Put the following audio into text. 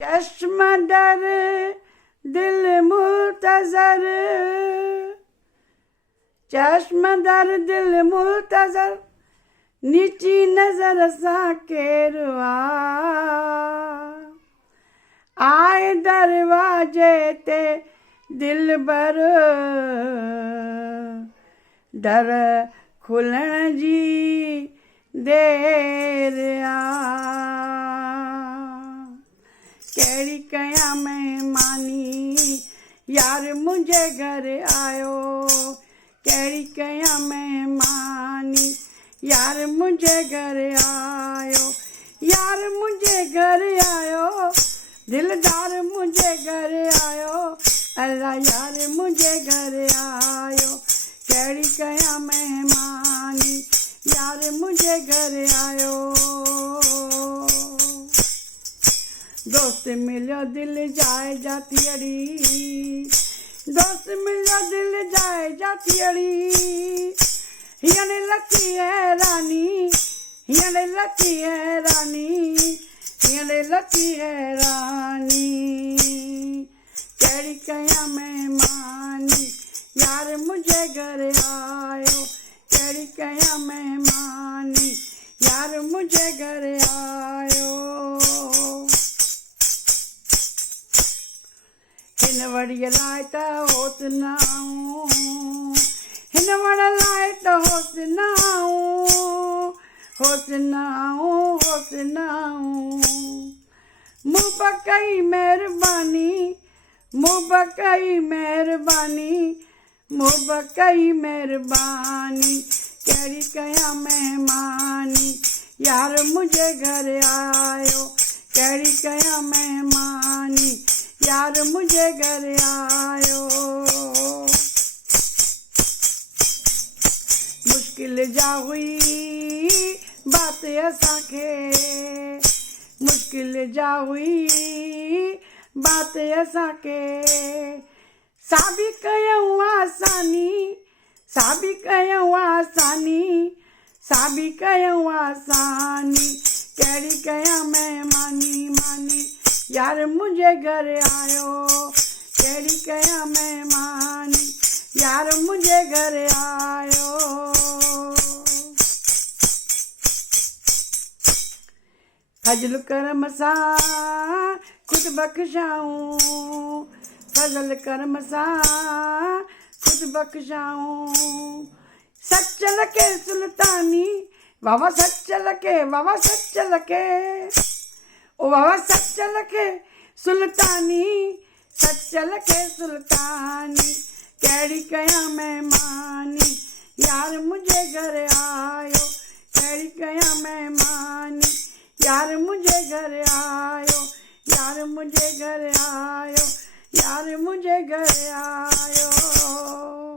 चश्मा डर दिल मुल्तजर, चश्मा डर दिल मुल्तजर, नीची नजर सा केरवा आए दरवाजे ते दिल भर, दर खुलण जी देर आ। कहिड़ी कयां महिमानी यार मुंहिंजे घर आयो, कहिड़ी कयां महिमानी यार मुंहिंजे घर आयो, यार मुंहिंजे घर आयो, दिलदार मुंहिंजे घर आयो, अल्लाह यार मुंहिंजे घर आयो, कहिड़ी कयां महिमानी यार मुंहिंजे घर आयो। दोस्त मिलियो दिल जाए जाती अड़ी, दोस्त मिलियो दिल जाए जाती अड़ी, हींअर लकी है रानी, हींअर लकी है रानी, हींअर लकी है रानी, कहिड़ी कयां महिमानी यार मुंहिंजे घर आयो, कहिड़ी कयां महिमानी यार मुंहिंजे घर आयो। हिन वड़ीअ लाइ त होत न आऊं, हिन वड़ लाइ त होत न आऊं, होत न आऊं, होत न आऊं, मूं पर कई महिरबानी, मूं पर कई महिरबानी, मूं पर कई महिरबानी, कहिड़ी कयां महिमानी यार मुंहिंजे घर आयो, कहिड़ी कयां महिमानी यार मुंहिंजे घर आयो। मुश्किल जा हुई बात असांखे, मुश्किल जा हुई बात असांखे, साबि कयूं आसानी, साबि कयूं आसानी, साबि कयूं आसानी, कहिड़ी कयां महिमानी मानी यार मुंहिंजे घर आयो, कहिड़ी कयां महिमानी यार मुंहिंजे घर आयो। फजल करम सां खुद बख्शाऊं, फजल करम सां खुद बख्शाऊं, सच लके सुल्तानी वावा सच लके, वावा सच लके, ओ वावा सच लके सुल्तानी, सच लके सुल्तानी, कहिड़ी कयां महिमानी यार मुंहिंजे घर आयो, कहिड़ी कयां महिमानी यार मुंहिंजे घर आयो, यार मुंहिंजे घर आयो, यार मुंहिंजे घर आयो।